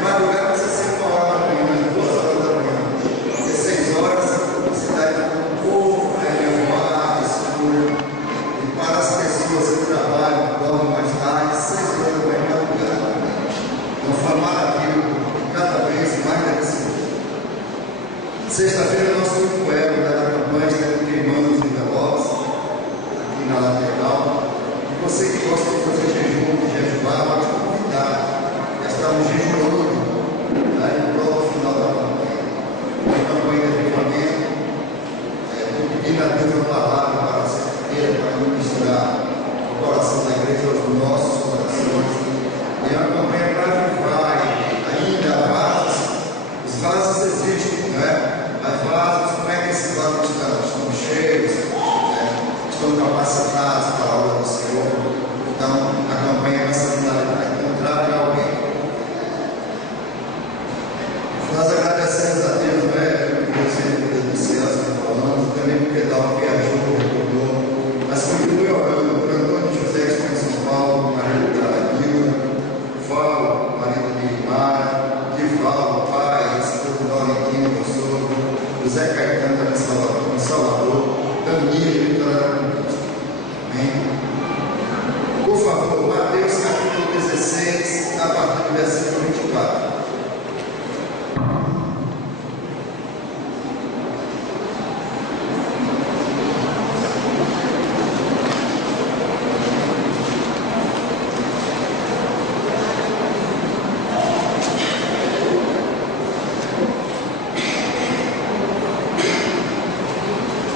madrugada precisa ser 1 hora da manhã, 2 horas da manhã. Porque 6 horas a cidade está um pouco elevada, escura. E para as pessoas que trabalham, dormem mais tarde, 6 horas da manhã madrugada. Então, foi maravilhoso, cada vez mais deve ser. Sexta-feira, nosso grupo da campanha está queimando os envelopes aqui na lateral. E você que gosta de fazer jejum, de jejuar, pode convidar. Já estamos jejuando em prol do final da campanha. A campanha de avivamento, estou pedindo a Deus a palavra para a sexta-feira, para ministrar o coração da igreja aos nossos corações. E é uma campanha para avivar ainda vasos. Os vasos existem, não é? Mas vasos, como é que esses vasos estão cheios, estão capacitados para a obra do Senhor? Então, a campanha vai ser finalizada, encontrar alguém. Nós agradecemos a Deus, pelo Deus dos céus que falamos, também porque Dalva viajou, retornou, mas continue orando por Antônio José, que está em São Paulo, marido da Nilda, Val, marido de Mara, Divaldo, pai, esposo da Valentina, professor, José Caetano, também em Salvador, Danilo, Vitória da Conquista. Amém? Por favor, Mateus capítulo 16, a partir do versículo 24.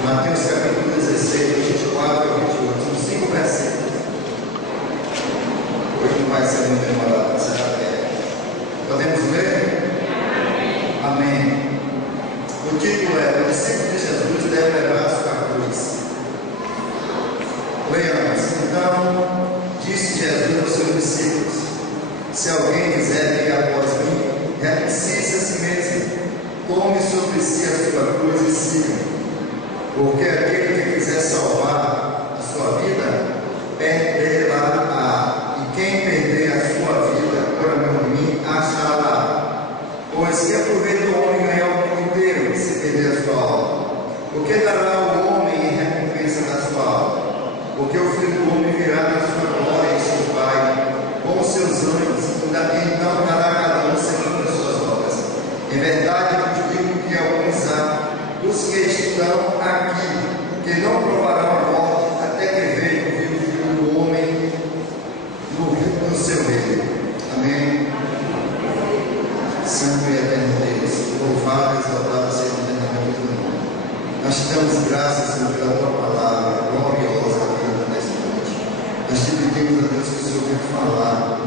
Mateus capítulo 16, 24 ao 28, são 5 versículos. Hoje não vai ser muito demorado, será breve. Podemos ler? Amém. O título é: O discípulo de Jesus deve levar a sua cruz. Leamos. Então, disse Jesus aos seus discípulos: Se alguém quiser vir após mim, renuncie-se a si mesmo, tome sobre si a sua cruz e siga. Porque aquele que quiser salvar a sua vida, perderá-a. E quem perder a sua vida por amor de mim, achará. Pois que aproveita o homem ganhar o mundo inteiro, se perder a sua alma? O que dará o homem em recompensa da sua alma? Porque o Filho do homem virá na sua glória e seu Pai, com os seus anjos, então dará cada um segundo as suas obras. Em verdade, eu te digo que alguns há os que estão aqui, que não provarão a morte até que veja o Filho do homem no seu reino. Amém. Santo e eterno Deus, louvado e exaltado seja o eternamente do nome. Nós te damos graças, Senhor, pela tua palavra gloriosa vinda nesta noite. Nós te pedimos, a Deus, que o Senhor venha falar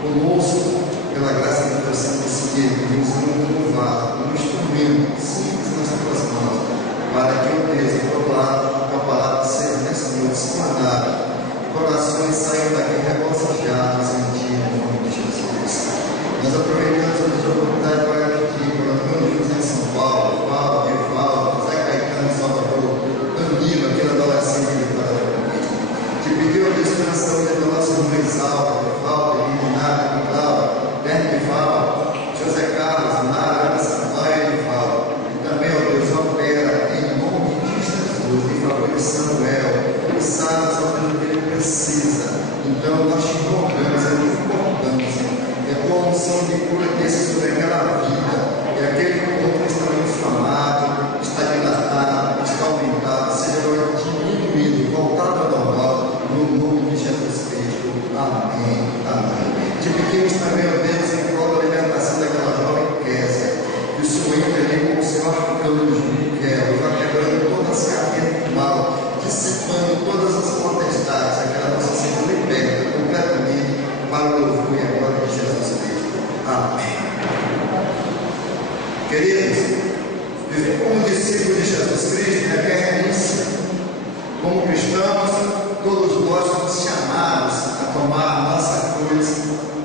conosco, pela graça do teu Santo Espírito, nos louvar, um instrumento simples nas tuas mãos, para que o Deus, a tua palavra seja nessa noite explanada, corações saiam daqui regocijados em ti, em nome de Jesus. Nós aproveitamos a oportunidade para pedir pelo Antônio José em São Paulo, Val, Divaldo, José Caetano em Salvador, Danilo, aquele adolescente de Vitória da Conquista. Te pediu a Deus pela saúde da nossa irmã Isaura, Divaldo, Eliminada, Divaldo, Bernie Divaldo, José Carlos, Nara, Ana Sampaio e Divaldo. E também, ó Deus, opera em nome de Jesus, em favor de Samuel, e sabe exatamente o que ele precisa. Então, nós te rogamos, é a unção de cura desse sobre aquela vida, e aquele corpo está transformado, está dilatado, está aumentado, seja diminuído, voltado ao normal, no nome de Jesus Cristo. Amém. Amém. Te pedimos também, ó Deus, em prol da libertação daquela jovem Késia, que o Senhor entre ali com o seu arcanjo, Miquel, vai quebrando toda a serpente do mal, dissipando todas as potestades, aquela possa ser liberta completamente para o louvor e a glória de Jesus Cristo. Amém. Queridos, viver como discípulos de Jesus Cristo requer renúncia. Como cristãos, todos nós somos chamados a tomar a nossa cruz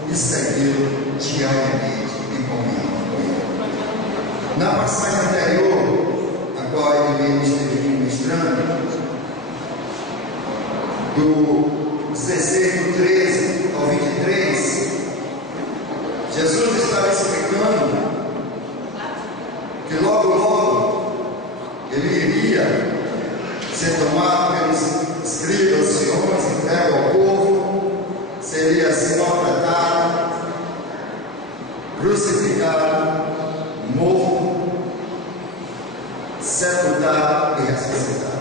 e segui-lo diariamente em comunhão com Ele. Na passagem anterior, a qual ele esteve ministrando, do 16, do 13 ao 23, Jesus estava explicando que logo ele iria ser tomado pelos escribas, senhores, entregue ao povo, seria assim maltratado, crucificado, morto, sepultado e ressuscitado.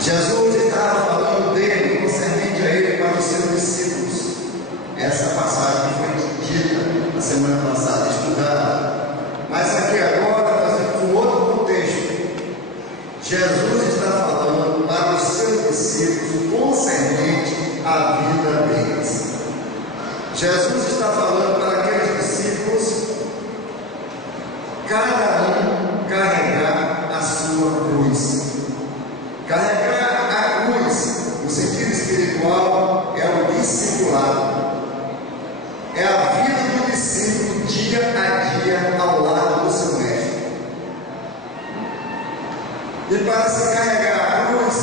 Jesus estava falando dele, concernente a ele para os seus discípulos. Essa passagem foi dita na semana passada, estudada. Mas aqui agora nós temos um outro contexto. Jesus está falando para os seus discípulos concernente à vida deles. Jesus está falando para aqueles discípulos, cada um carregar a sua cruz. Carregar a cruz, no sentido espiritual, é o discipulado. É a vida do discípulo dia a dia ao lado do seu mestre. E para se carregar a cruz,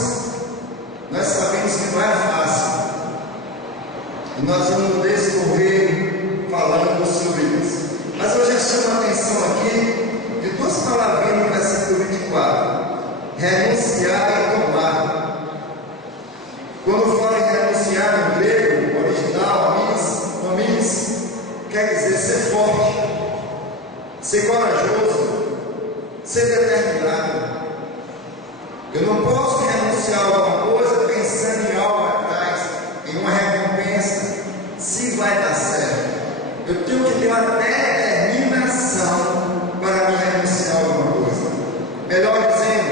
nós sabemos que não é fácil. E nós vamos discorrer falando sobre isso. Mas eu já chamo a atenção aqui de duas palavrinhas no versículo 24. Renunciar e tomar. Quando fala em renunciar no grego original, homines, quer dizer ser forte, ser corajoso, ser determinado. Eu não posso renunciar a alguma coisa pensando em algo atrás, em uma recompensa, se vai dar certo. Eu tenho que ter uma determinação para me renunciar a alguma coisa. Melhor dizendo,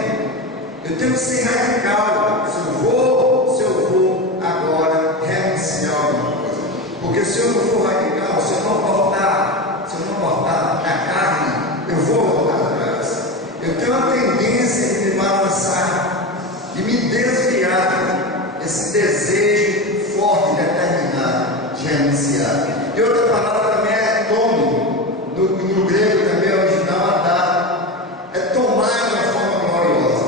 eu tenho que ser radical. Se eu vou agora renunciar a alguma coisa. Porque se eu não for radical, se eu não cortar a carne, eu vou voltar atrás. Eu tenho uma tendência de me balançar, de me desviar desse desejo forte, determinado de renunciar. E outra palavra também é tome, no grego também original, adá, é tomar de uma forma gloriosa,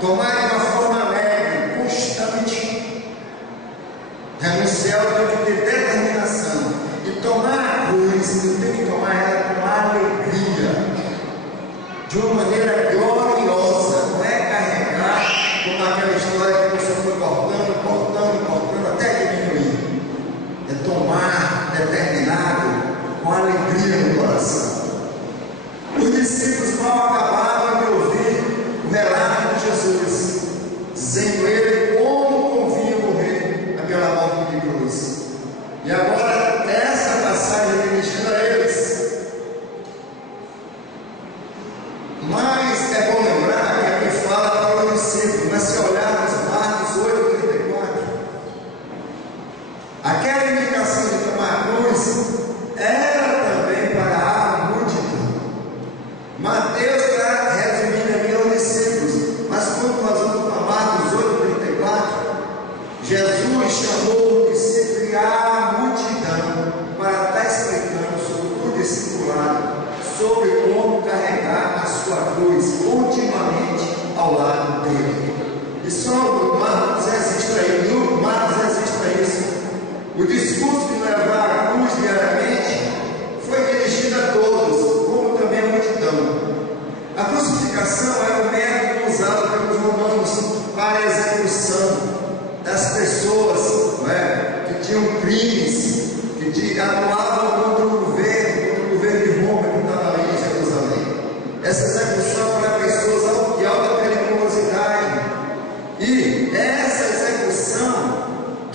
tomar de uma forma alegre, constante. Renunciar eu tenho que ter determinação, e tomar a cruz, eu tenho que tomar ela com alegria, de uma maneira gloriosa. Não é carregar como aquela história que você foi cortando até diminuir. É tomar determinado com alegria no coração. Os discípulos mal acabavam de ouvir o relato de Jesus, dizendo ele como convinha morrer aquela morte de cruz. E agora essa passagem é dirigida a eles. Mas é bom lembrar que aqui fala para os discípulos, mas se olharmos Marcos 8:34, aquela indicação de tomar a cruz era também para a multidão. Mateus está resumindo aqui aos discípulos, mas quando nós vamos para Marcos 8:34, Jesus chamou o discípulo e a multidão para estar explicando sobre o discipulado, sobre como carregar a sua cruz continuamente ao lado dele. E só Marcos registra isso. O discurso de levar a cruz diariamente foi dirigido a todos, como também a multidão. A crucificação era o método usado pelos romanos para a execução das pessoas, não é, que tinham crimes, que atuavam contra o governo de Roma que estava ali em Jerusalém. Essa execução para pessoas de alta periculosidade. E essa execução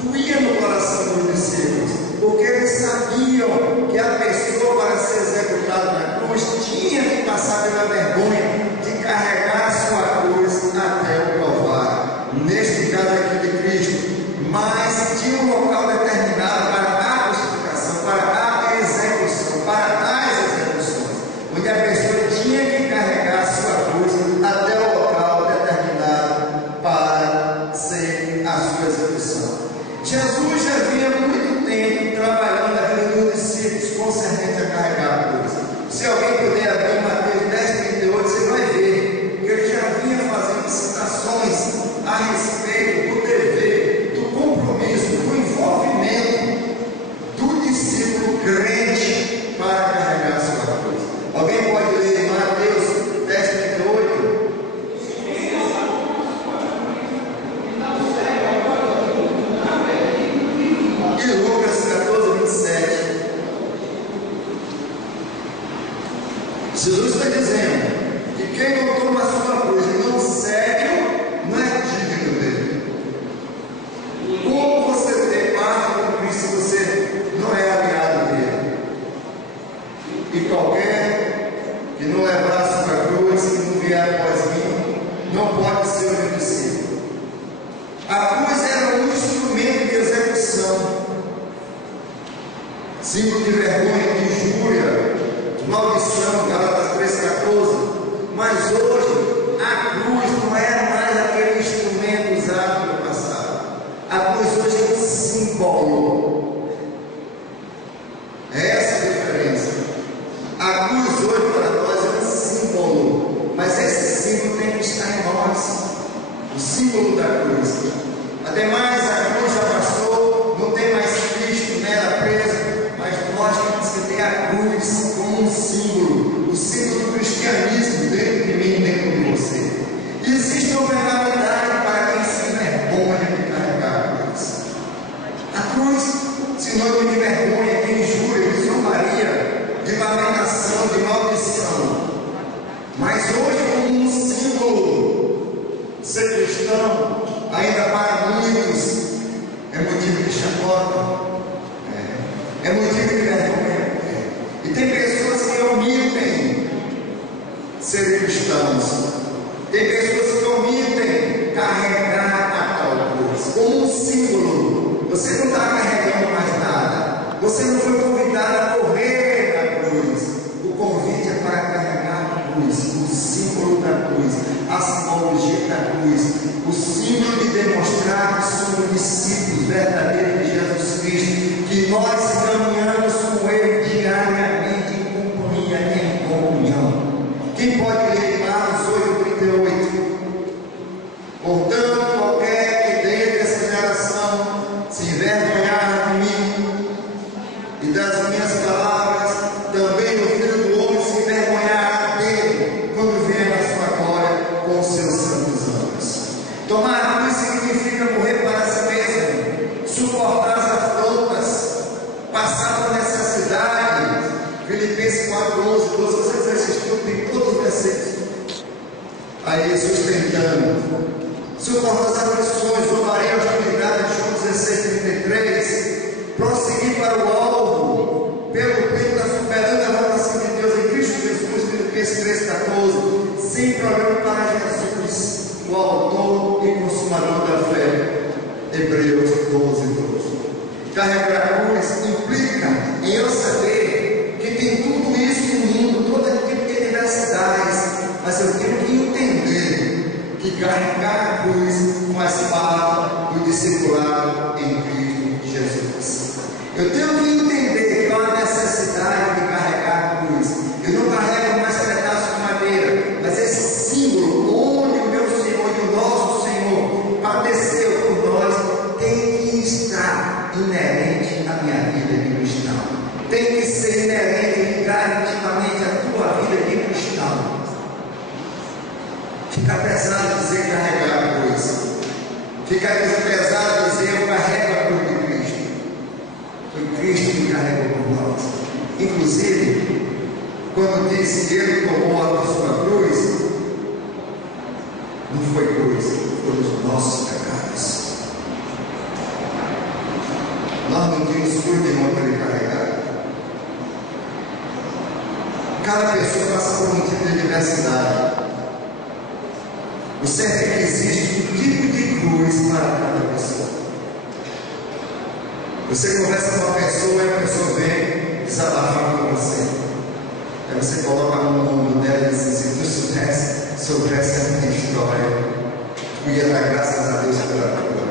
doía no coração dos discípulos, porque eles sabiam que a pessoa, para ser executada na cruz, tinha que passar pela vergonha de carregar a sua cruz até o Calvário. Neste caso aqui de Cristo, mas tinha um local determinado para Jesus está dizendo que quem não toma a sua cruz e não segue, não é digno dele. Como você tem parte com Cristo se você não é aliado dele? E qualquer que não levar a sua cruz, que não vier após mim, não pode ser o meu discípulo. A cruz era um instrumento de execução, símbolo de vergonha, de injúria, de maldição, Gálatas 3,14. Mas hoje a cruz não é mais aquele instrumento usado no passado. A cruz hoje é um símbolo. É essa a diferença. A cruz hoje para nós é um símbolo, mas esse símbolo tem que estar em nós, o símbolo da cruz. Ademais, a cruz já passou, não tem mais Cristo nela preso, mas nós temos que ter a cruz como um símbolo, o símbolo do cristianismo dentro de mim, dentro de você. Existe uma penalidade para quem se envergonha de carregar a cruz. A cruz, sinônimo de vergonha, de injúria, de zombaria, de lamentação, de maldição. Mas hoje, como um símbolo, ser cristão, ainda para muitos, é motivo de chacota, é motivo de vergonha. E tem pessoas que omitem ser cristãos, tem pessoas que omitem carregar a tal cruz como um símbolo. Você não está carregando mais nada, você não foi convidado a correr na cruz. O convite é para carregar a cruz, o símbolo da cruz, a simbologia da cruz, o símbolo de demonstrar que somos discípulos verdadeiros de Jesus Cristo, que nós caminhamos com Ele diariamente em companhia e em comunhão. Quem pode ler Marcos 8,38? Portanto, qualquer que desde essa geração se envergonhar de mim e das minhas palavras, também o Filho do Homem se envergonhará dele quando vier na sua glória com os seus santos anjos. Tomar a cruz significa morrer para si mesmo, suportar as afrontas, passar por necessidade. Filipenses 4:11, 12, vocês assistiu, tem todos os versículos. Aí, sustentando, suportar as aflições, zombaria, hostilidade, João 16:33, prosseguir para o alvo, pelo prêmio da soberana vocação de Deus em Cristo Jesus, Filipenses 3:14, sempre olhando para Jesus, o autor e consumador da fé, Hebreus 12:12. Carregar a cruz implica em eu saber que tem tudo isso no mundo, todo tipo de diversidades, mas eu tenho que entender que carregar a cruz faz parte do discipulado em Cristo Jesus. Eu tenho que entender que há uma necessidade de carregar a cruz. Eu não carrego mais pedaços de madeira, mas esse símbolo, onde o meu Senhor e o nosso Senhor padeceu por nós, tem que estar inerente à minha vida de cristão. Tem que ser inerente, ligar intimamente à tua vida de cristão. Fica pesado dizer carregar a cruz. Fica pesado dizer eu carrego a cruz de Cristo. Foi Cristo que carregou por nós. Inclusive, quando disse que Ele tomou a sua cruz, não foi cruz, foram os nossos pecados. Nós não tínhamos cruz de mão para Ele carregar. Cada pessoa passa por um tipo de diversidade. O certo é que existe um tipo de cruz para cada pessoa. Você conversa com uma pessoa e a pessoa vem desabafar com você. Aí você coloca a mão no ombro dela e diz assim: se tu soubesse a minha história, tu ia dar graças a Deus pela tua.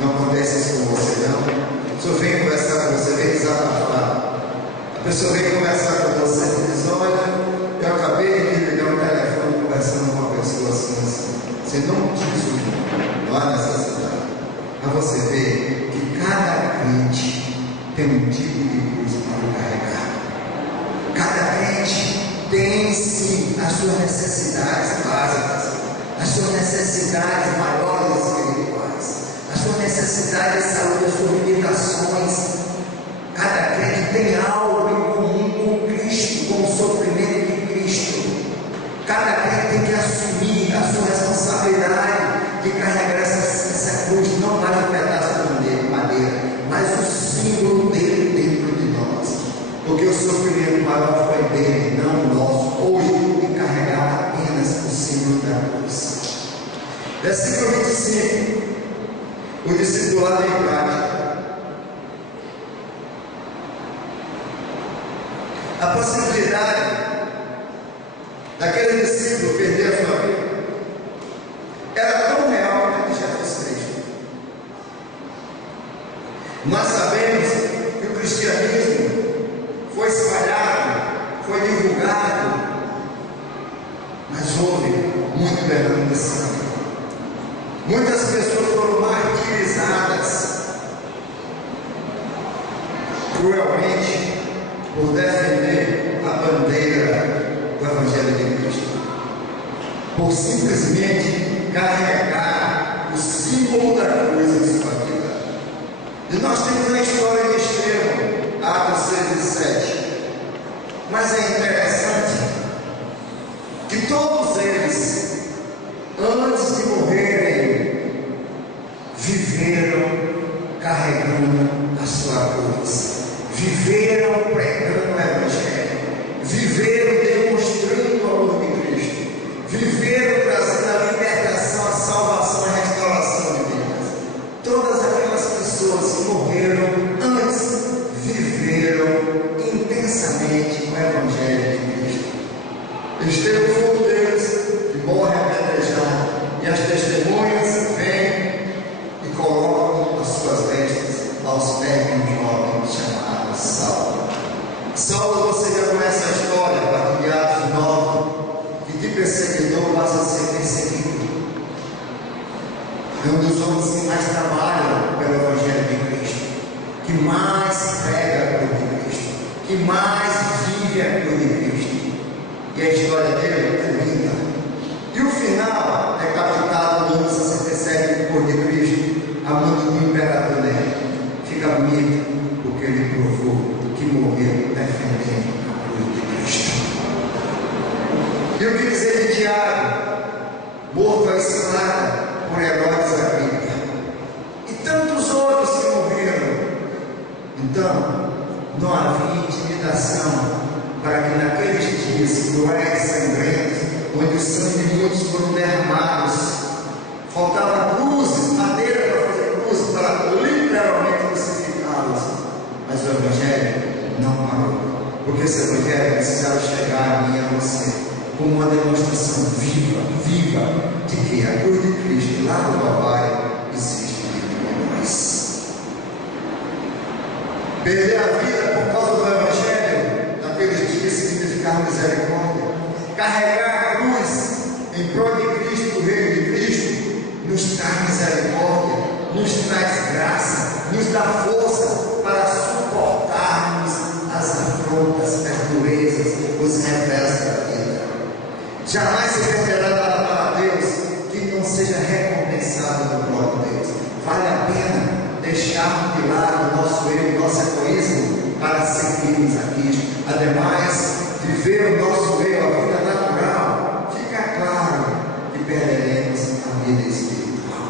Não acontece isso com você, não? A pessoa vem conversar com você, vem desabafar. A pessoa vem conversar com você e diz: olha, eu acabei de ligar o telefone conversando com uma pessoa assim. Você não diz o nome, não há necessidade. Mas você vê que cada crente tem um tipo de cruz para carregar. Cada crente tem sim as suas necessidades básicas, as suas necessidades maiores espirituais, as suas necessidades de saúde, as suas limitações. Cada crente tem algo em comum com Cristo, com o sofrimento o discipulado em prática. A possibilidade daquele discípulo perder a sua vida era tão real quanto Jesus Cristo. Nós sabemos que o cristianismo foi espalhado, foi divulgado, mas houve muito derrame de sangue. Muitas pessoas foram martirizadas cruelmente por defender a bandeira do Evangelho de Cristo, por simplesmente carregar o símbolo da cruz em sua vida. E nós temos a história de Estevão, Atos 6 e 7. Mas é interessante que todos eles, antes de morrerem, viveram carregando a sua cruz, viveram pregando o Evangelho, viveram demonstrando o amor de Cristo, viveram trazendo a libertação, a salvação, a restauração de vidas. Todas aquelas pessoas que morreram antes viveram intensamente o Evangelho de Cristo. Estevão foi um deles que morre apedrejado, e as testemunhas vêm e colocam as suas vestes aos pés de um jovem chamado Saulo. Saulo, você já conhece a história, a partir de Atos 9, que de perseguidor passa a ser perseguido. É um dos homens que mais trabalham pelo Evangelho de Cristo, que mais prega a cruz de Cristo, que mais vive a cruz de Cristo. E a história dele é linda. E o final é captado no ano 67 depois de Cristo, a mão do imperador Nero. Fica bonito, porque ele provou que morreu defendendo a cruz de Cristo. E o que dizer de Tiago, morto à espada por Herodes Agripa, e tantos outros que morreram? Então, não havia intimidação para que naqueles dias cruéis e sangrentos, onde o sangue de muitos foram derramados, faltava cruzes, madeira para fazer cruzes, para literalmente crucificá-los. Mas o Evangelho não parou, porque esse Evangelho precisava chegar a mim e a você como uma demonstração viva de que a cruz de Cristo lá no Calvário existe em nós. Perder a vida por causa do Evangelho naqueles dias significava misericórdia. Carregar a cruz em prol de Cristo, do reino de Cristo, nos traz misericórdia, nos traz graça, nos dá força para suportarmos as afrontas, as durezas, os revés da vida. Jamais se perderá nada para Deus que não seja recompensado no próprio Deus. Vale a pena deixar de lado o nosso eu, o nosso egoísmo, para seguirmos a Cristo. Ademais, viver o nosso eu, a vida natural, fica claro que perderemos a vida espiritual.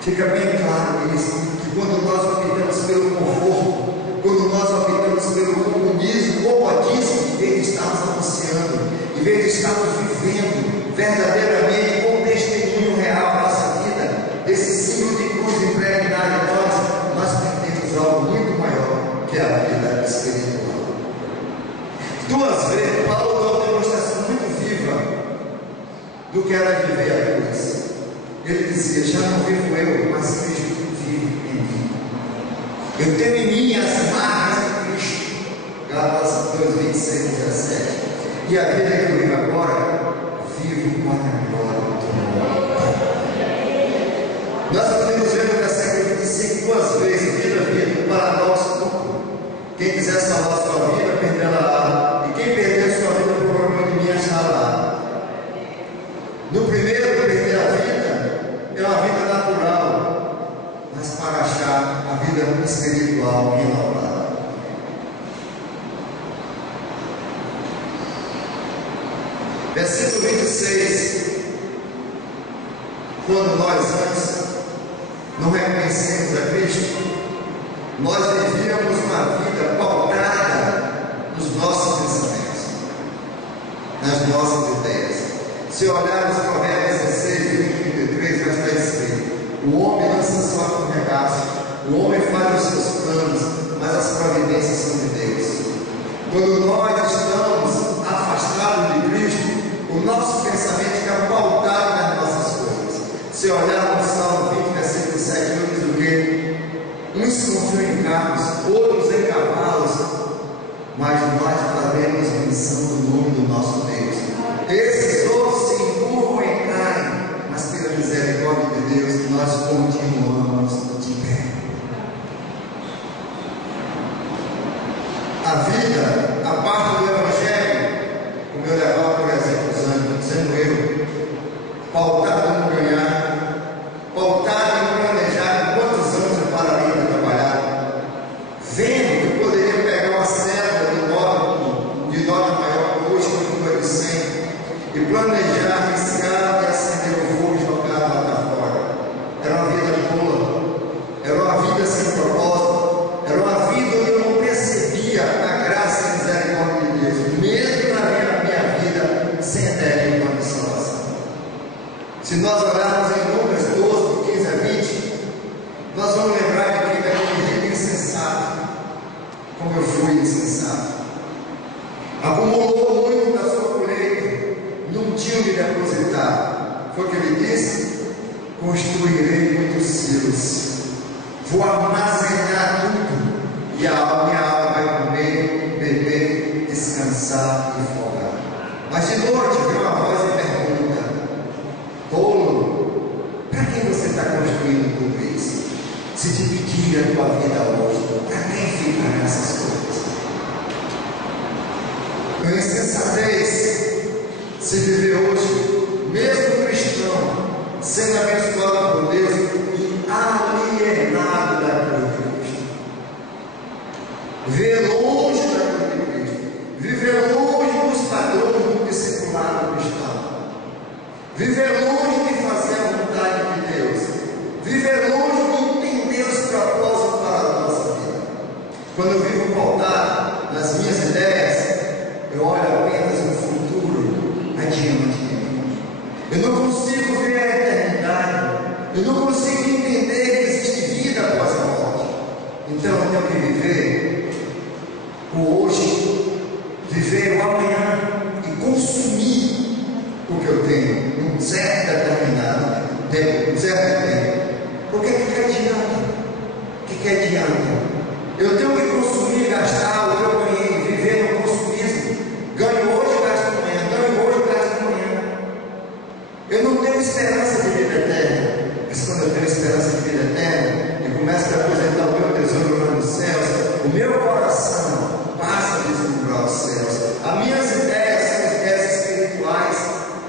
Fica bem claro isso, que quando nós optamos pelo conforto, quando nós optamos pelo comunismo, comodismo, em vez de estarmos anunciando, em vez de estarmos vivendo verdadeiramente com testemunho real a nossa vida, esse símbolo de cruz impregnado em nós perdemos algo muito maior que a vida espiritual. Duas vezes, Paulo deu uma demonstração muito viva do que era viver a cruz. Ele dizia: já não vivo eu, mas Cristo vive em mim. Eu tenho em mim as marcas de Cristo. Gálatas 2, 26 e 17. E a vida que eu vivo agora, vivo com a glória do Pai. Nós podemos ver no versículo 25 duas vezes: vida, um paradoxo duplo. Quem quiser salvar sua vida, perderá. E quem perder sua vida por amor de mim, achará. No primeiro, perder a vida é uma vida natural, mas para achar a vida espiritual renovada. Versículo 26. Quando nós antes não reconhecemos a Cristo, nós vivíamos uma vida pautada nos nossos pensamentos, nas nossas ideias. Se olharmos Provérbios 16, 23, vai estar escrito: o homem lança sua O homem faz os seus planos, mas as providências são de Deus. Quando nós estamos afastados de Cristo, o nosso pensamento fica pautado nas nossas coisas. Se olhar no Salmo 20, versículo 7, diz o quê? Uns confiam em carros, outros em cavalos, mas nós faremos menção do nome do nosso Deus. Esses outros se encurvam e caem, mas pela misericórdia de Deus, nós continuamos de pé. A vida, a parte do Evangelho, como eu levava, por exemplo, sendo eu, pautado no ganhar, pautado no planejar quantos anos eu pararia de trabalhar, vendo que eu poderia pegar uma célula de nota maior, hoje continua de 100, e planejar, riscar e acender o fogo e jogar lá para fora. Era uma vida tola, era uma vida sem propósito, era uma vida onde eu não percebia a graça e a misericórdia de Deus, mesmo na minha vida sem eterna de salvação. Se nós olharmos em Números 12, de 15 a 20, nós vamos lembrar de que daquele jeito insensato, como eu fui insensato, acumulou muito da sua colheita, não tinha onde depositar. Foi o que ele disse: construirei muitos silos, vou armazenar tudo, e a minha alma vai comer, beber, descansar e folgar. Mas de noite veio uma voz e pergunta: tolo, para quem você está construindo tudo isso? Se dividir a tua vida hoje, para quem ficarão essas coisas? A insensatez se viver hoje, mesmo cristão, sendo abençoado por Deus e alienado da cruz de Cristo. Viver longe da cruz de Cristo, viver longe dos padrões do discipulado cristão, viver longe de fazer a vontade de Deus, viver longe de entender os propósitos para a nossa vida. Quando eu vivo pautado nas minhas ideias, eu olho apenas no futuro adiante de mim. Eu não consigo ver a eternidade. Eu não consigo entender que existe vida após a morte. Então eu tenho que viver o hoje, viver o amanhã e consumir o que eu tenho num certo determinado tempo, num certo tempo. Porque que adianta? O que adianta? Eu tenho que consumir, gastar o que eu ganhei, viver no consumismo. Ganho hoje, gasto amanhã. Ganho hoje, gasto amanhã. Eu não tenho esperança de vida eterna. Mas quando eu tenho esperança de vida eterna e começo a depositar o meu tesouro lá nos céus, o meu coração passa a vislumbrar os céus. As minhas ideias são ideias espirituais.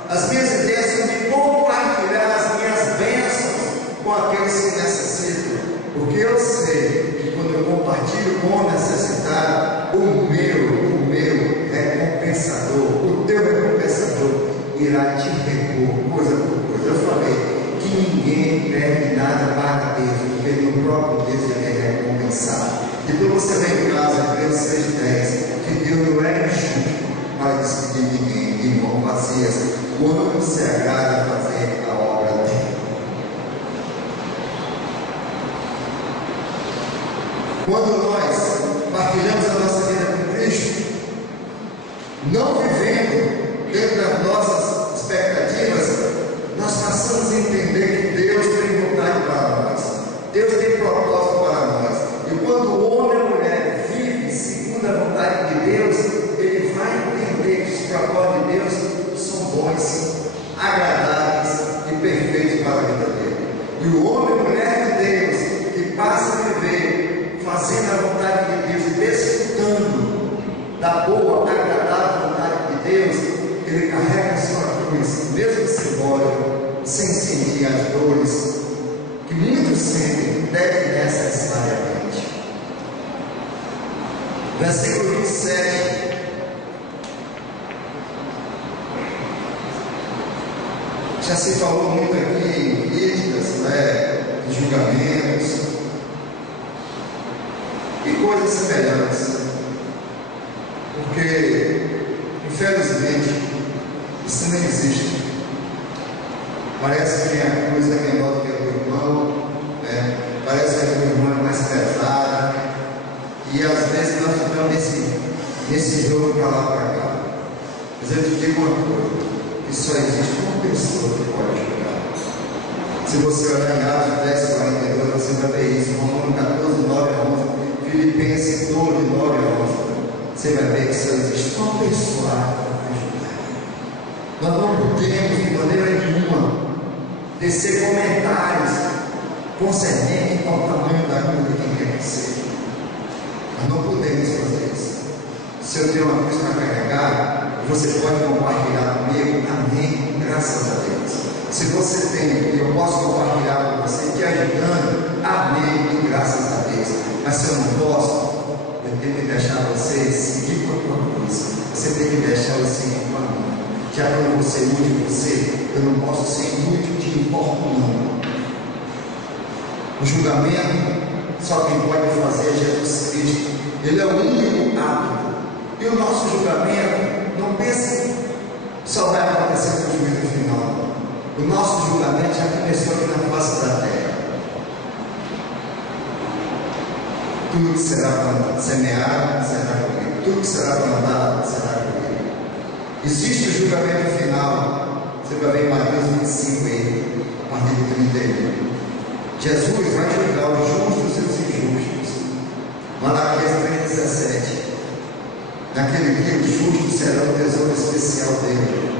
As minhas ideias são de compartilhar as minhas bênçãos com aqueles que necessitam. Porque eu sei que quando eu compartilho com o necessitado, o meu recompensador, o teu recompensador irá te repor coisa por coisa. Eu falei que ninguém perde nada para Deus, porque no próprio Deus ele é recompensado. Depois você vem em casa, Hebreus 6:10, que Deus não é injusto para despedir ninguém de mãos vazias, quando se agrada fazer a obra dele. Quando nós partilhamos a nossa vida com Cristo, não vivendo dentro das nossas expectativas, nós passamos a entender que Deus tem vontade para nós, Deus tem propósito para nós. E quando o homem e a mulher vivem segundo a vontade de Deus, ele vai entender que os propósitos de Deus são bons, agradáveis e perfeitos para a vida dele. E o homem e a mulher de Deus que passa a viver fazendo a vontade de Deus, desfrutando da boa, agradável vontade de Deus, ele carrega a sua cruz, mesmo simbólico, sem sentir as dores que muitos sentem necessariamente. Versículo 27. Já se falou muito aqui em críticas, em julgamentos e coisas semelhantes, porque infelizmente isso não existe. Parece que a cruz é menor do que a do irmão, parece que a do irmão é mais E às vezes nós ficamos nesse jogo para lá para cá. Mas eu te digo uma coisa, que só existe uma pessoa que pode julgar. Se você olhar em Atos 10, 42, você vai ver isso. Romanos 14, 9 a 11, Filipenses 12, 9 a 11. Você vai ver que só existe uma pessoa que pode julgar. Nós não podemos, de maneira nenhuma, tecer comentários concernentes ao tamanho da cruz de quem quer que seja. Nós não podemos fazer isso. Se eu tenho uma cruz para carregar, você pode compartilhar comigo, amém, graças a Deus. Se você tem, e eu posso compartilhar com você, te ajudando, amém, graças a Deus. Mas se eu não posso, eu tenho que deixar você seguir com a tua cruz. Você tem que deixar eu seguir com a minha. Já que eu não vou ser útil de você, eu não posso ser útil de importunando. O julgamento, só quem pode fazer é Jesus Cristo. Ele é o único apto. E o nosso julgamento, não pense só vai acontecer no juízo final. O nosso julgamento já começou aqui na face da terra. Tudo que será semeado será colhido. Tudo que será plantado será colhido. Existe o julgamento final. Você vai ver em Mateus 25 aí, a partir do 31. Jesus vai julgar os justos e os injustos. Malaquias 3,17. Naquele dia os justos serão o tesouro especial dele,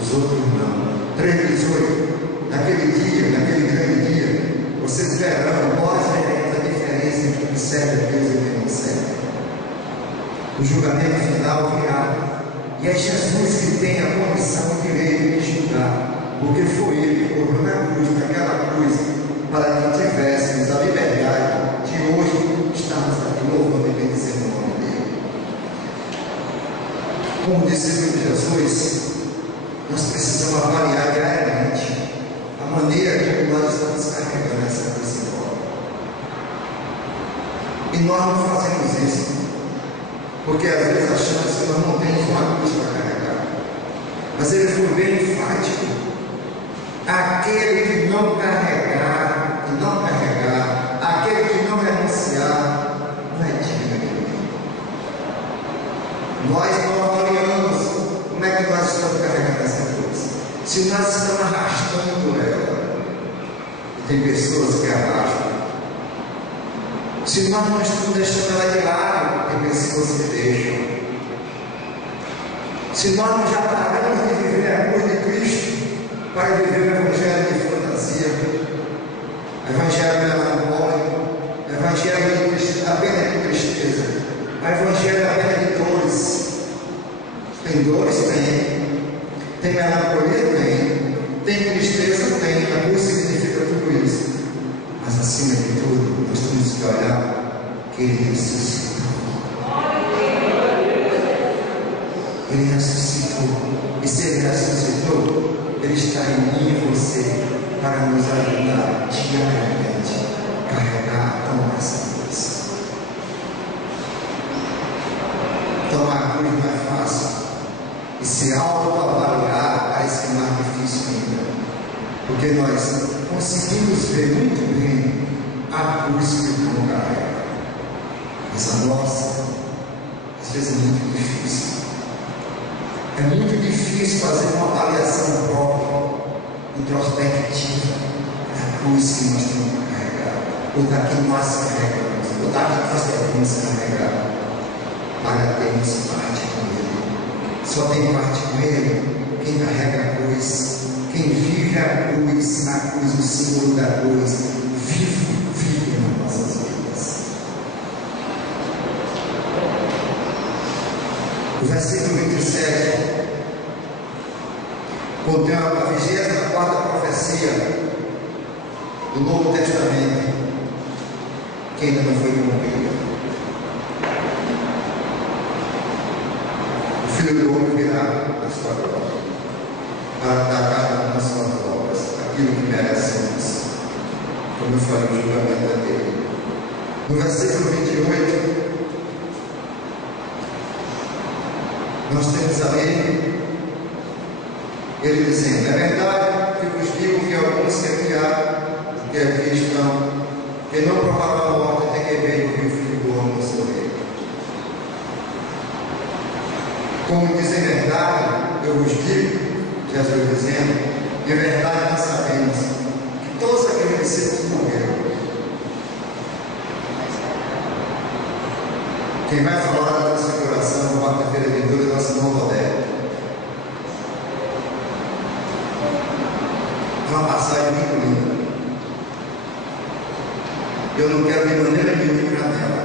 os outros não. 3,18. Naquele grande dia, vocês verão, nós veremos a diferença entre quem serve a Deus e quem não serve. O julgamento final virá. E é Jesus que tem a condição e direito de julgar, porque foi ele que morreu na cruz, naquela cruz, para que tivéssemos a liberdade de hoje estarmos aqui louvando e bendizendo o nome dele. Como discípulo de Jesus, nós precisamos avaliar diariamente a maneira como nós estamos carregando essa cruz embora. E nós não fazemos isso, porque às vezes achamos que nós não temos uma cruz para carregar. Mas ele foi bem enfático. Aquele que não carregar, aquele que não renunciar, não é digno de mim. Nós não avaliamos como é que nós estamos carregando essa cruz. Se nós estamos arrastando ela, tem pessoas que arrastam. Se nós não estamos deixando ela de lado, tem pessoas que deixam. Se nós não já paramos de viver a cruz de Cristo para viver o evangelho de fantasia, evangelho melancólico, evangelho apenas de tristeza, evangelho apenas de dores. Tem dores? Tem melancolia? Tem tristeza? Tem. A cruz significa tudo isso. Mas acima de tudo, nós temos que olhar que ele ressuscitou. Ele ressuscitou. E se ele ressuscitou, ele está em mim e você para nos ajudar diariamente a carregar a nossa cruz. Tomar a cruz não é fácil. E se autoavaliar parece que é mais difícil ainda. Porque nós conseguimos ver muito bem a cruz que o irmão carrega. Mas a nossa, às vezes é muito difícil. É muito difícil fazer uma avaliação própria, introspectiva, da cruz que nós temos que carregar, ou da que nós carregamos, ou da que nós devemos carregar, para termos parte com Ele. Só tem parte com Ele quem carrega a cruz, quem vive a cruz, o símbolo da cruz, vive nas nossas vidas. O versículo 27 contém a 24ª profecia do Novo Testamento, que ainda não foi cumprida. O Filho do Homem virá da sua glória, para dar cada nas suas obras aquilo que merecemos, como eu falei no julgamento dele. No versículo 28, nós temos ali ele dizendo: é verdade que vos digo que alguns que aqui estão, que não provaram a morte, tem que ver o que o Filho do Homem sou ele. Como diz em verdade, eu vos digo, Jesus dizendo, em verdade nós sabemos que todos aqueles discípulos morreram. Quem vai falar da transfiguração, quarta-feira de vindoura, é nosso irmão Roberto. É uma passagem muito linda. Eu não quero de maneira nenhuma entrar nela,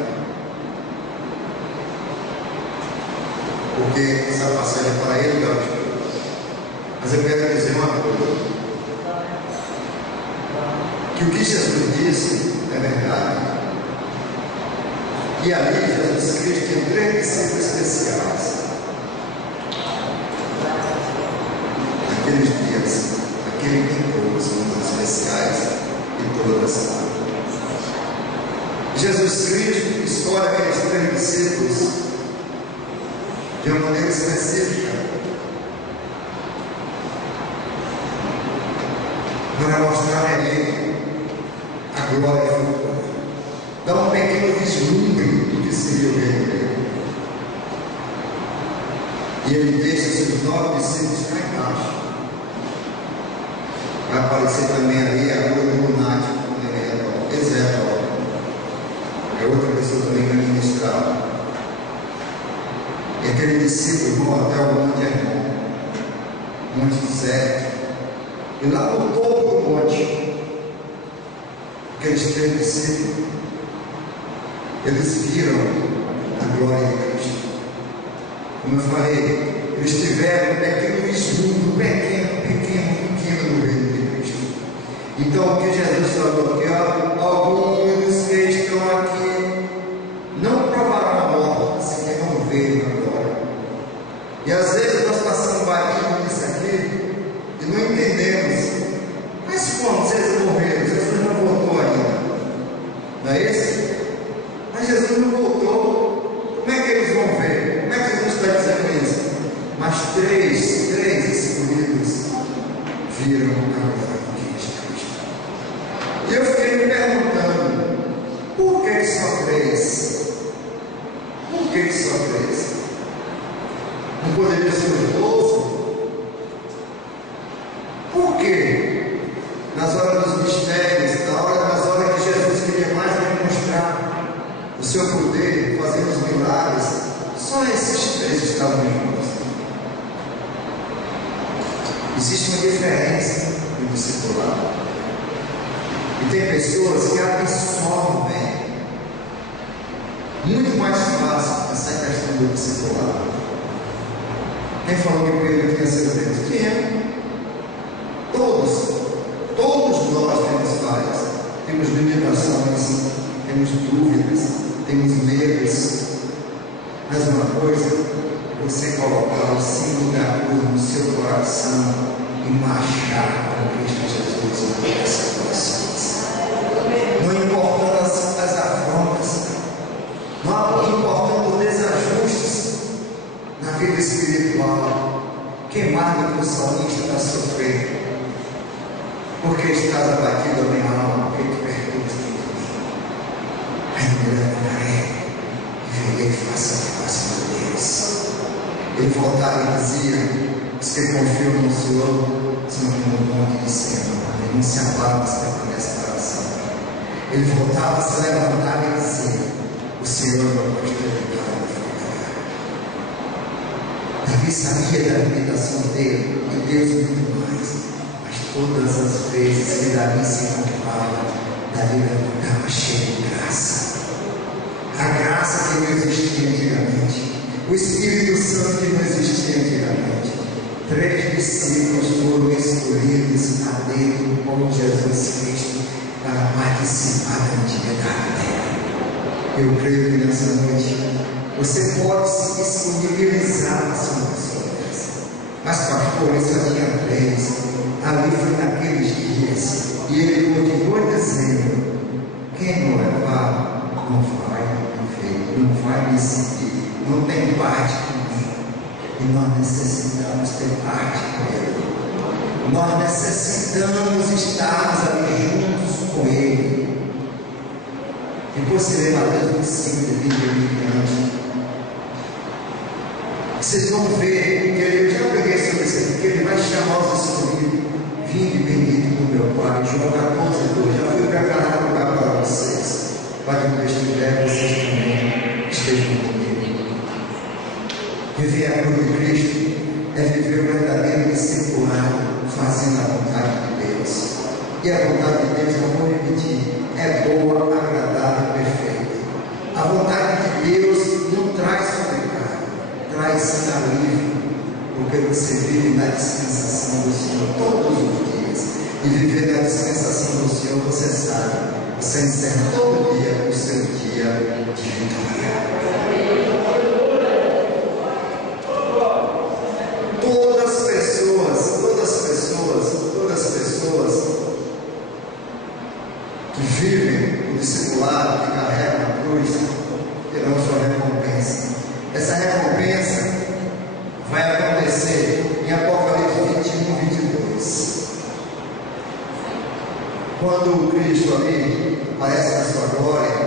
porque essa passagem é para ele, Deus. Mas eu quero dizer uma coisa, que o que Jesus disse é verdade. E ali Jesus Cristo tem 3 discípulos especiais. Naqueles dias, aquele que tem todos os especiais e todas. Jesus Cristo escolhe aqueles 3 discípulos de uma maneira específica para mostrar a ele a glória futura. Dá um pequeno vislumbre do que seria o reino dele. E ele deixa os seus 9 discípulos cá embaixo. Vai aparecer também ali a glória do lunático, Ezequiel. É outra pessoa também que vai ministrar. E aquele discípulo vão até o Monte Hermon, Monte Deserto. E lá no topo do monte, aqueles 3 discípulos, eles viram a glória de Cristo. Como eu falei, eles tiveram um pequeno vislumbre, pequeno do reino de Cristo. Então, o que Jesus falou aqui, alguns que estão aqui não provarão a morte, se que não verem a glória. E às vezes nós passamos batido nisso aqui e não entendemos. Mas como vocês morreram? Jesus não voltou ainda. Não é isso? Mas Jesus não voltou. Como é que eles vão ver? Como é que Jesus está dizendo isso? Mas três escolhidos viram a glória de Cristo. E eu fiquei me perguntando, por que só 3? Por que só 3? Não poderia ser os 12? Por quê? Nas horas dos mistérios, nas horas que Jesus queria mais demonstrar o seu poder, fazendo os milagres, só esses 3 estavam juntos. Existe uma diferença no discipulado. E tem pessoas que absorvem muito mais fácil essa questão do discipulado. Quem falou que Pedro tinha sido Deus? Tinha. Todos nós temos falhas, temos limitações, temos dúvidas, temos medos. Mas uma coisa é você colocar o símbolo da cruz no seu coração e marchar com Cristo Jesus em todas as situações. Não importando as afrontas, não importando os desajustes na vida espiritual. Quem mais do que o salmista está sofrendo? Porque estás abatido a minha alma, porque te perdoas de mim. Aí me levantarei e verei face a face de Deus. Ele voltava e dizia: os que confiam no Senhor são como um monte de Senhor, ele não se abala, mas permanece para sempre. Ele voltava, se levantava e dizia: o Senhor não pode ter Davi sabia da limitação dele e Deus muito mais. Todas as vezes que Davi se encontrava, Davi estava cheio de graça. A graça que não existia antigamente, o Espírito Santo que não existia antigamente. 3 discípulos foram escolhidos a dedo como Jesus Cristo para participar da intimidade dele. Eu creio que nessa noite você pode se disponibilizar para ser uma pessoa dessa. Mas pastor, isso é a minha vez. Ali foi naqueles dias, e ele continuou dizendo: quem não levar, não vai viver, não vai me seguir, não tem parte comigo. E nós necessitamos ter parte com ele. Nós necessitamos estarmos ali juntos com ele. E você lê Mateus 25, de 20 em diante. Vocês vão ver que eu já preguei sobre isso aqui, que ele vai chamar os escolhidos. Vinde bendito do meu Pai. João 14:2. Já fui preparado um lugar para vocês, para que quando eu estiver, vocês também estejam comigo. Viver a cruz de Cristo é viver o verdadeiro discipulado, fazendo a vontade de Deus. E a vontade de Deus, não vou repetir, é boa, agradável e perfeita. A vontade de Deus não traz sofrimento, traz alívio, porque você vive na dispensação do Senhor todos os dias. E viver na dispensação do Senhor, você sabe, você encerra todo dia o seu dia de vitória. Todas as pessoas que vivem o discipulado, que carregam a cruz, terão sua recompensa. Essa recompensa vai acontecer em Apocalipse 21:22. Quando Cristo ali aparece na sua glória,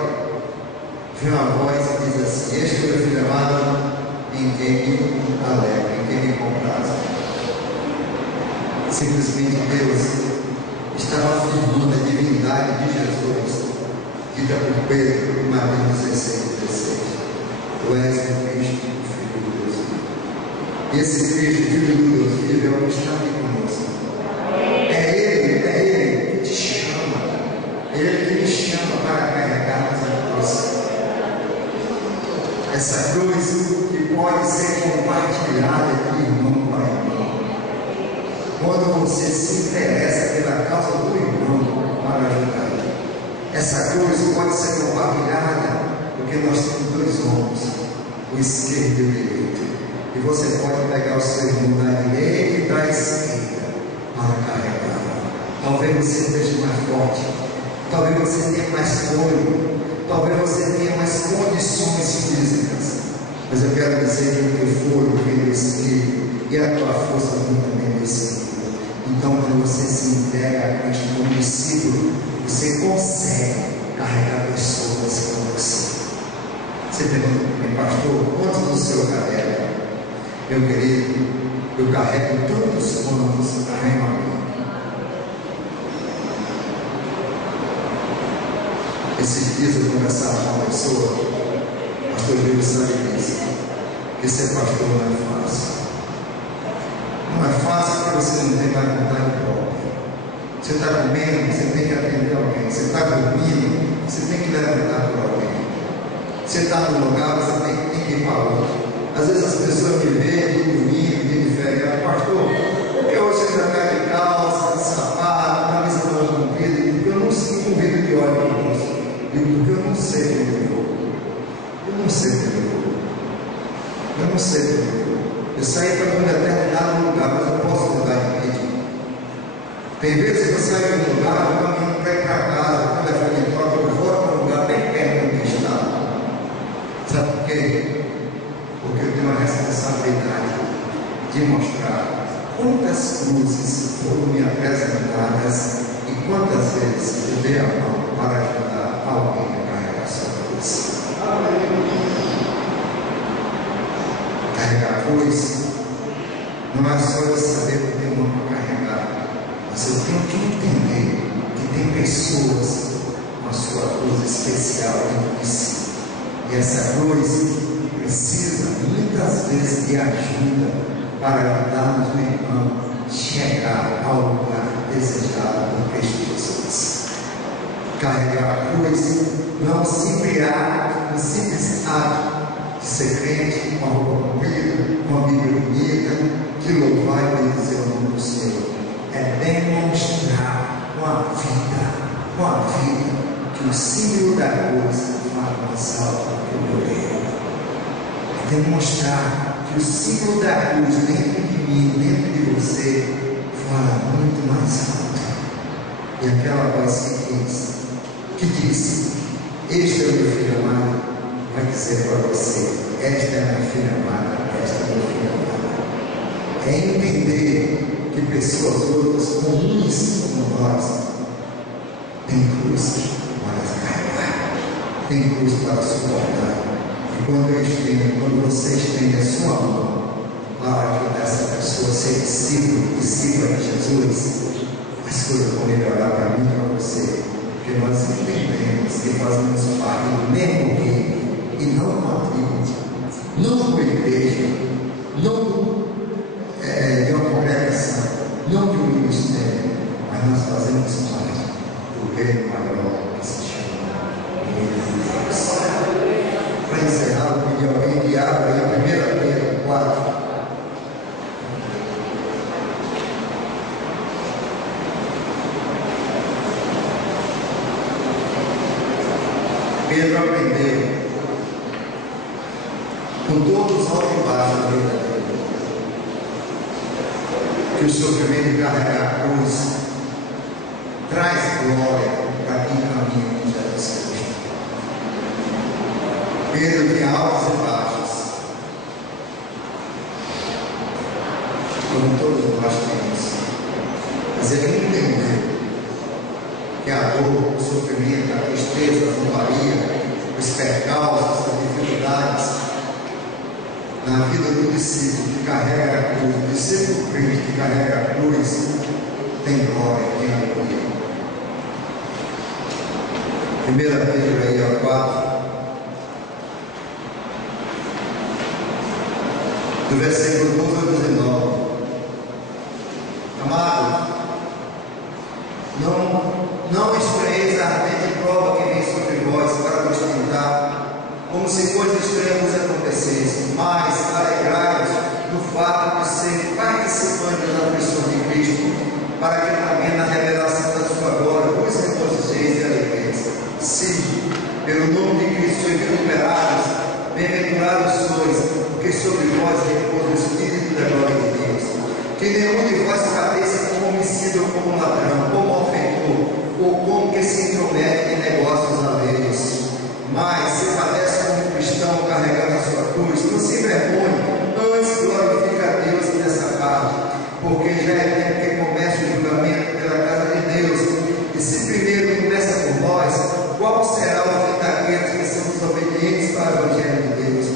vem uma voz e diz assim: este é o meu filho amado, em quem me alegro, em quem me comprazo. Simplesmente Deus estava afirmando a divindade de Jesus, dita por Pedro em Mateus 16:16. Tu és o Cristo, o Filho do Deus vivo. E esse Cristo, Filho do Deus vivo, é o que está aqui conosco. É Ele que te chama, é Ele que me chama para carregarmos a cruz. Essa cruz que pode ser compartilhada de irmão para irmão. Quando você se interessa pela causa do irmão para ajudar ele. Essa cruz pode ser compartilhada porque nós temos dois ombros, o esquerdo e o direito. E você pode pegar o seu irmão da direita e da esquerda para carregar. Talvez você esteja mais forte, talvez você tenha mais fôlego, talvez você tenha mais condições físicas. Mas eu quero dizer que o teu fôlego vem do Espírito e a tua força vem também do Espírito. Então, quando você se entrega a Cristo como discípulo, você consegue carregar pessoas com você. Você pergunta, pastor, quantos do seu carrega? Meu querido, eu carrego tantos quantos carregam a mim. Esses dias eu conversava com uma pessoa, pastor Júlio sabe disso, que ser pastor não é fácil. Não é fácil porque você não tem mais vontade própria. Você está comendo, você tem que atender alguém. Você está dormindo, você tem que levantar para alguém. Você está num lugar, você tem que ir para outro. Às vezes as pessoas me veem de domingo, de férias, pastor, porque hoje você já está de calça, de sapato, camisa manga comprida, porque eu não me convido de óleo para isso. E porque eu não sei como eu vou. Eu não sei como eu vou. Eu não sei como eu vou. Eu saí para um determinado lugar, mas eu posso mudar de pedir. Tem vezes que eu saio de um lugar, eu caminho para ir para casa, o telefone toca, eu volto para um lugar bem perto do que está. Sabe por quê? Porque eu tenho a responsabilidade de mostrar quantas cruzes foram me apresentadas e quantas vezes eu dei a mão para ajudar alguém a carregar sua cruz. Carregar a cruz não é só eu saber que eu tenho uma para carregar, mas eu tenho que entender que tem pessoas com a sua cruz especial dentro de si. E essa cruz precisa muitas vezes de ajuda para ajudarmos o irmão a chegar ao lugar desejado por Cristo Jesus. Carregar a cruz não é um simples ato de ser crente com a roupa comprida, com a Bíblia bonita, que louvar e bendizer o nome do Senhor. É demonstrar com a vida, que o símbolo da cruz fala mais alto que o meu Deus. É demonstrar que o símbolo da cruz dentro de mim, dentro de você, fala muito mais alto. E aquela voz que diz, este é o meu filho amado, vai dizer para você, esta é a minha filha amada, esta é a minha filha amada. É entender que pessoas outras, comuns como nós, têm cruz para carregar, têm cruz para suportar. E quando você estende a sua mão para que essa pessoa seja discípula de Jesus, as coisas vão melhorar para mim e para você, porque nós entendemos que fazemos parte do mesmo reino e não uma tribo, não uma igreja, não de uma congregação, não de um ministério, mas nós fazemos parte do reino maior que se chama Reino de Deus. Para encerrar, eu pedi alguém que abra aí a 1 Pedro 4. Pedro aprendeu com todos os altos e baixos da vida dele que o sofrimento de carregar a cruz traz glória para quem caminha com Jesus Cristo. Pedro tinha altos e baixos, como todos nós temos, mas ele entendeu que a dor, o sofrimento, a tristeza, a zombaria, os percalços, as dificuldades na vida do discípulo que carrega a cruz, do discípulo crente que carrega a cruz, tem glória, tem alegria. 1 Pedro aí, 4, do versículo 12 ao 19. Amado, não estranheis a ardente prova que vem sobre vós para vos tentar, como se coisas estranhas acontecessem, mas alegrai-vos do fato de ser participantes das aflições de Cristo, para que também na revelação da sua glória vos regozijeis e alegreis. Sim, pelo nome de Cristo sois recuperados, bem-aventurados sois, porque sobre vós repousa o Espírito da glória de Deus. Que nenhum de vós padeça como homicida ou como ladrão, como malfeitor, ou como que se intromete em negócios alheios. Mas se padece como cristão carregando a sua cruz, não se envergonhe, antes glorifica a Deus nessa parte, porque já é tempo que comece o julgamento pela casa de Deus. E se primeiro começa por nós, qual será o fim daqueles que são desobedientes para o Evangelho de Deus?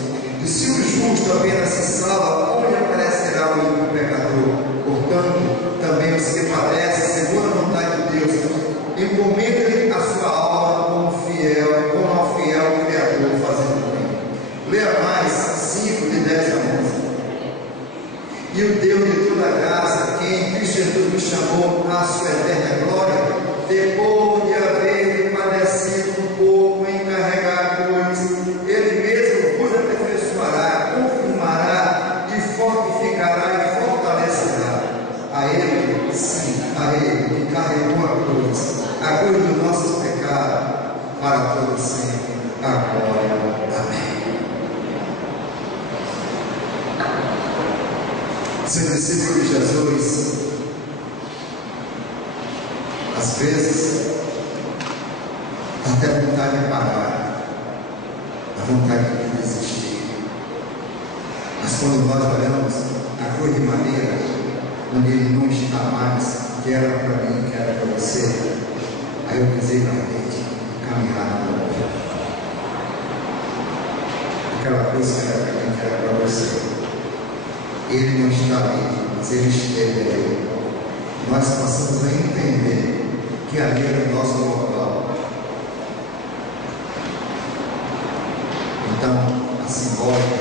E se o justo apenas se salva, onde aparecerá o ímpio pecador? Portanto, também os que padecem segundo a vontade de Deus, encomendem a sua alma como ao fiel Criador, fazendo bem. Leia mais 5, de 10 a 11. E o Deus de toda graça, que em Cristo Jesus nos chamou à sua eterna glória, depois de haver padecido um pouco em carregar a cruz, Ele mesmo vos aperfeiçoará, confirmará, e fortificará e fortalecerá. A Ele, sim, a Ele que carregou a cruz dos nossos pecados, para todo sempre, agora. Amém. Ser discípulo de Jesus, às vezes, dá até vontade de parar, dá vontade de desistir. Mas quando nós olhamos a cruz de madeira, onde Ele não está mais, que era para mim, que era para você, aí eu pisei na frente, caminhar na rua. Aquela cruz que era para mim, que era para você. Ele não está ali, mas Ele esteve ali. Nós passamos a entender que ali era o nosso local. Então, a simbólica,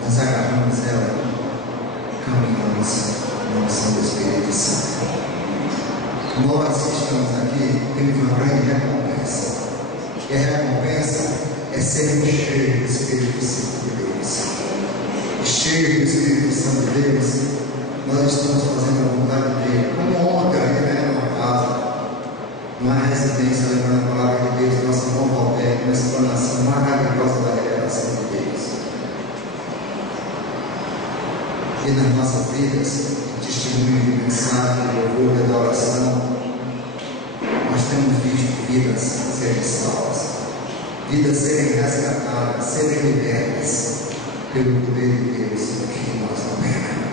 nós agarramos ela e caminhamos na unção do Espírito Santo. Nós que estamos aqui temos uma grande recompensa. E a recompensa é sermos cheios do Espírito Santo de Deus. Cheios do Espírito Santo de Deus, nós estamos fazendo a vontade dele. Como ontem, ali numa casa, numa residência, lembrando a palavra de Deus, nossa irmã Valter, uma explanação maravilhosa da revelação de Deus. E nas nossas vidas, testemunho de mensagem, de louvor, de adoração, nós temos visto vidas serem salvas, vidas serem resgatadas, serem libertas pelo poder de Deus que nós não pegamos.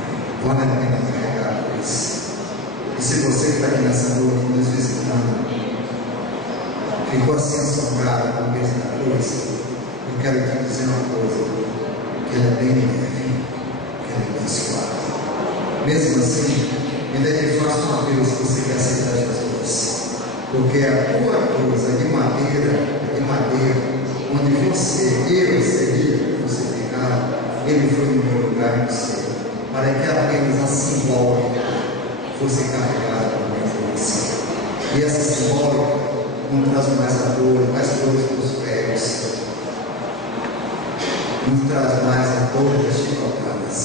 Vale a pena carregar a cruz. E se você que está aqui nessa noite nos visitando ficou assim assombrado com o peso da cruz, eu quero te dizer uma coisa, que ela é bem leve, que ela é bem suave. Mesmo assim, ainda te faço uma Deus se você quer aceitar Jesus, porque a tua cruz é de madeira, onde você, eu seria crucificado, ele foi no meu lugar no seu, para que apenas a simbólica fosse carregada por você. E essa simbólica não traz mais a dor, mais dores dos pés, nos traz mais a dor das chicotadas,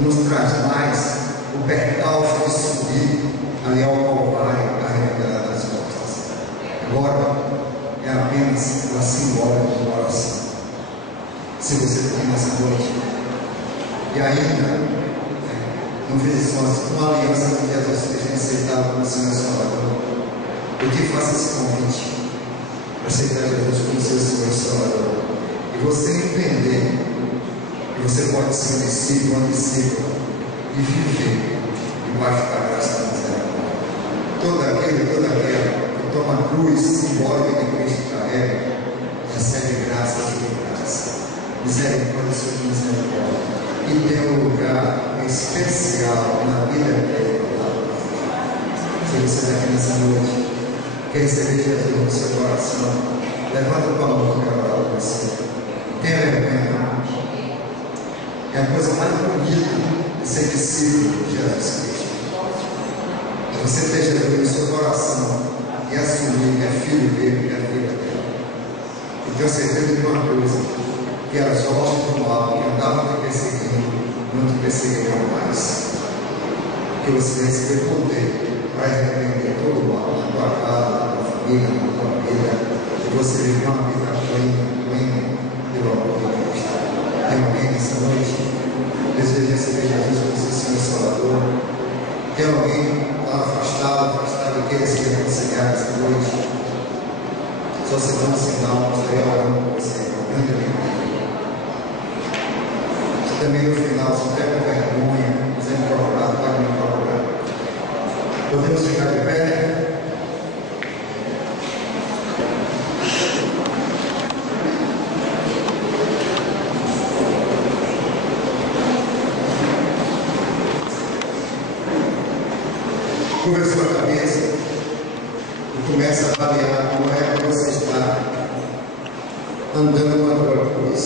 nos traz mais o percalço de subir ali ao Calvário carregado nas costas. Agora é apenas a simbólica do coração. Se você tem nessa noite e ainda não fez uma aliança com Jesus, seja aceitado como Senhor Salvador, eu te faço esse convite para aceitar Jesus como seu Senhor Salvador, e você entender que você pode ser um discípulo, uma discípula, e viver debaixo da graça da misericórdia. Todo aquele que toma a cruz simbólica de Cristo carrega, recebe graça sobre graça, misericórdia sobre misericórdia, e tem um lugar especial na vida dele. Se você está aqui nessa noite, quer receber Jesus no seu coração, levanta a tua mão que eu quero orar por você. Tenha vergonha. É a coisa mais bonita de ser discípulo de Jesus Cristo. Você ter Jesus no seu coração e assumir que é filho dele, que é filha dele. E tenho certeza de uma coisa, que as hostes do mal que andavam te perseguindo, não te perseguirão mais. Que você vai receber poder para repreender todo o mal na tua casa, na tua família, na tua vida, e você viver uma vida plena pelo amor de Cristo. Tem alguém nessa noite que deseja receber Jesus como seu Senhor Salvador? Tem alguém que está afastado e quer se reconciliar nessa noite? Só se dá um sinal, estarei orando por você. Se também no final, se tiver com vergonha, quiser me procurar, pode me procurar. Podemos ficar de pé? Curva sua cabeça e comece a avaliar como é que você está andando com a tua cruz.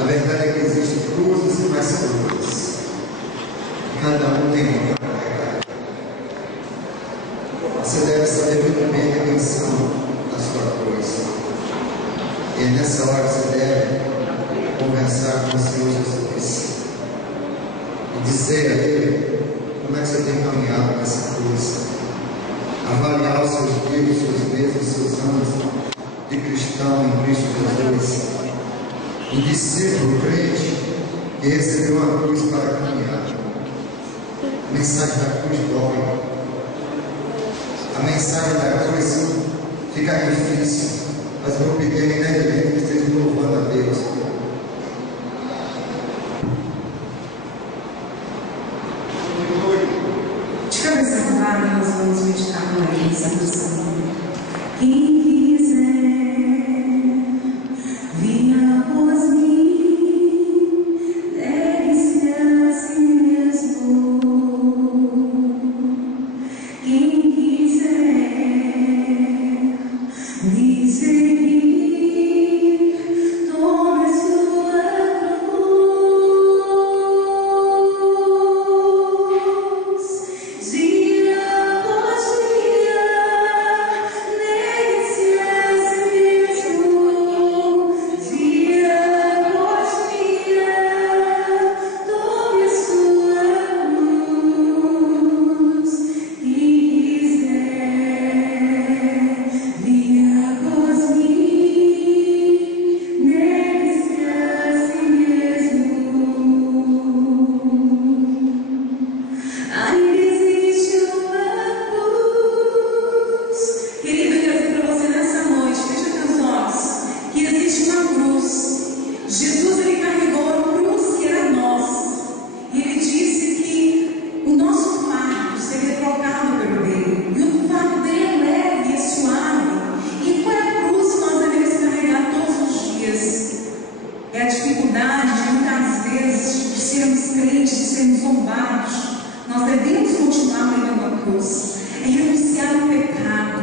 A verdade é que existem cruzes e mais cruzes. Cada um tem uma para carregar. Você deve saber muito bem a dimensão da sua cruz. E nessa hora você deve conversar com o Senhor Jesus e dizer a Ele como é que você tem caminhado nessa cruz. Avaliar os seus dias, os seus meses, os seus anos de cristão em Cristo Jesus. Um discípulo crente que recebeu uma cruz para caminhar. A mensagem da cruz dói. A mensagem da cruz fica difícil, mas eu vou pedir ainda que estejam louvando a Deus. De cabeça curvada, nós vamos meditar com a Santo. Quem quiser vir após mim, deve-se a si mesmo. Quem quiser me seguir, tome É a dificuldade de muitas vezes de sermos crentes, de sermos zombados. Nós devemos continuar levando a cruz. É renunciar ao pecado.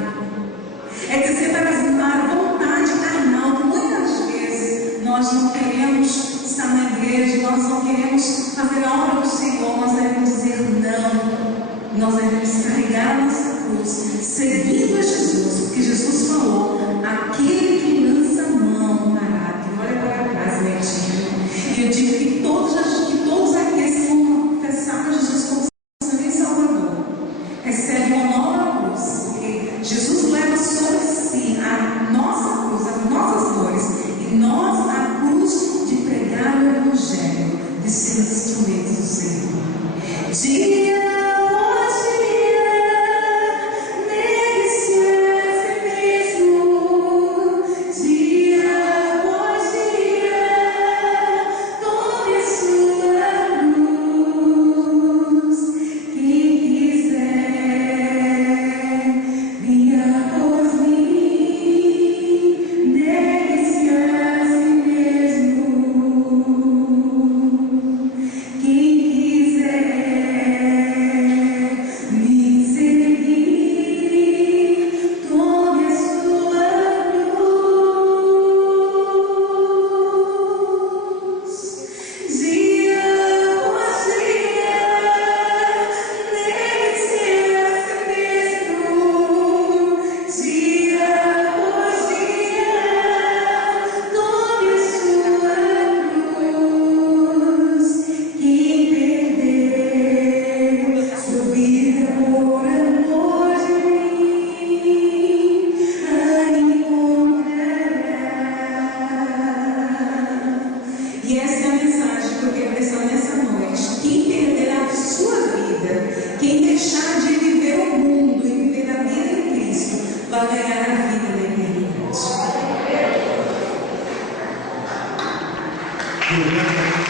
É que separar a vontade carnal. Muitas vezes nós não queremos estar na igreja, nós não queremos fazer a obra do Senhor, nós devemos dizer não. Nós devemos carregar a nossa cruz, seguindo a Jesus, porque Jesus falou: aquele que lança a mão parado, olha para trás, netinho. E eu digo que todos aqueles que vão confessar a Jesus como Senhor e Salvador recebem uma nova cruz, porque Jesus leva sobre si a nossa cruz, as nossas dores, e nós a cruz de pregar o Evangelho, de ser instrumentos do Senhor. Dia após dia, negue-se a si mesmo. Dia após dia, tome a sua cruz. Quem quiser vir após mim, negue-se a si mesmo. Quem quiser me seguir, tome a sua cruz. Dia após dia, negue-se a si mesmo. Dia após dia, tome a sua cruz. Quem perder sua vida por amor de mim, a encontrará. E essa é a mensagem que eu quero deixar nessa noite. Quem perder a sua vida, quem deixar de viver o mundo e viver a vida em Cristo, vai ganhar a vida na eternidade. Obrigado.